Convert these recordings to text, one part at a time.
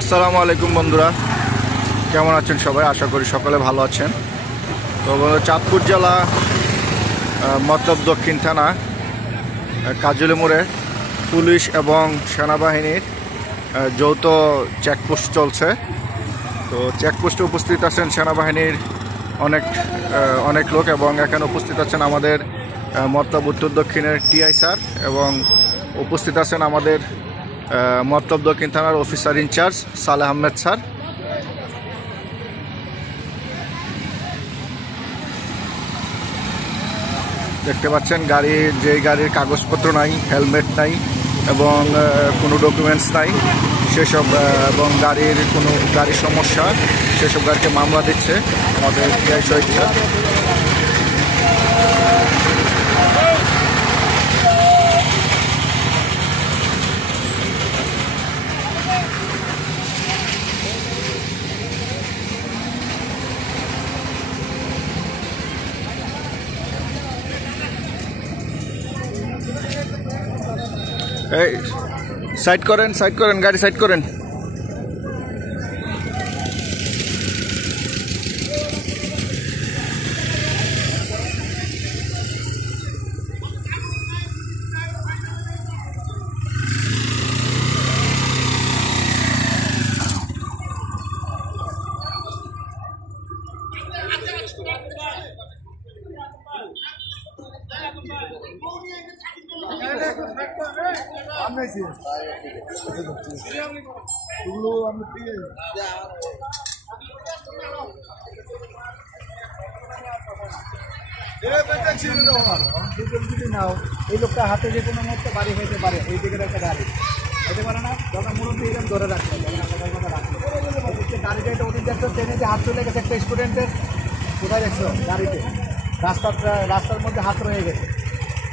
আসসালামু আলাইকুম বন্ধুরা, কেমন আছেন সবাই? আশা করি সকলে ভালো আছেন। তো চাঁদপুর জেলা মতলব দক্ষিণ থানা কাজলী মোড়ে পুলিশ এবং সেনাবাহিনীর যৌথ চেকপোস্ট চলছে। তো চেকপোস্টে উপস্থিত আছেন সেনাবাহিনীর অনেক লোক এবং এখানে উপস্থিত আছেন আমাদের মতলব উত্তর দক্ষিণের টিআই স্যার এবং উপস্থিত আছেন আমাদের মতলব দক্ষিণ থানার officer in charge Saleh Ahmed sir. দেখতে পাচ্ছেন যেই গাড়ির কাগজপত্র নাই, হেলমেট নাই এবং কোনো ডকুমেন্টস নাই সেসব, এবং গাড়ির সমস্যা সেসব গাড়িকে মামলা দিচ্ছে আমাদের টিআই শহীদ স্যার। এই সাইড করেন, গাড়ি সাইড করেন। এই লোকটা হাতে যে কোনো মুহূর্তে বাড়ি হইতে পারে, এই দিকের একটা গাড়ি হইতে পারে না, যখন মূলত এরকম ধরে রাখতে গাড়িটা এটা ওটি দেখছো, ট্রেনে যে হাত চলে গেছে একটা স্টুডেন্টের, কোথায় দেখছো গাড়িতে রাস্তার মধ্যে হাত রয়ে গেছে।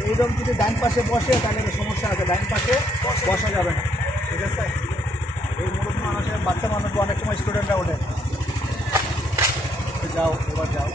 এইরকম যদি ডাইন পাশে বসে তাহলে সমস্যা আছে, ডাইন পাশে বসা যাবে না, ঠিক আছে? এই মূলত মানুষের বাচ্চা মানুষ অনেক সময় স্টুডেন্টরা ওঠে। যাও এবার যাও।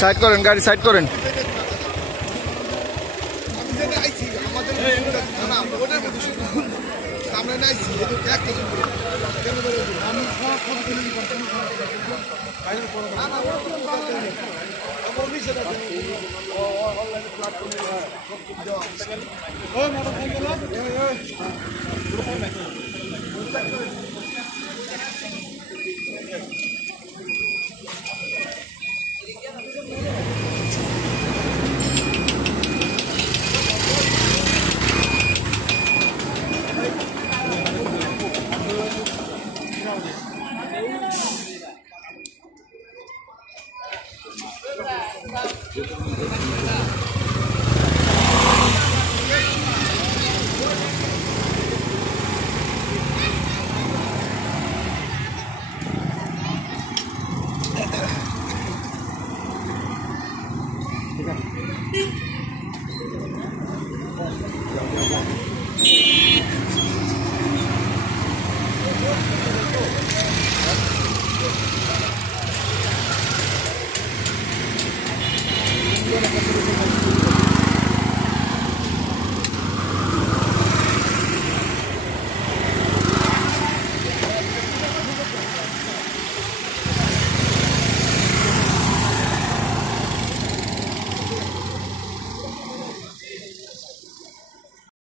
সাইড করেন, গাড়ি সাইড করেন।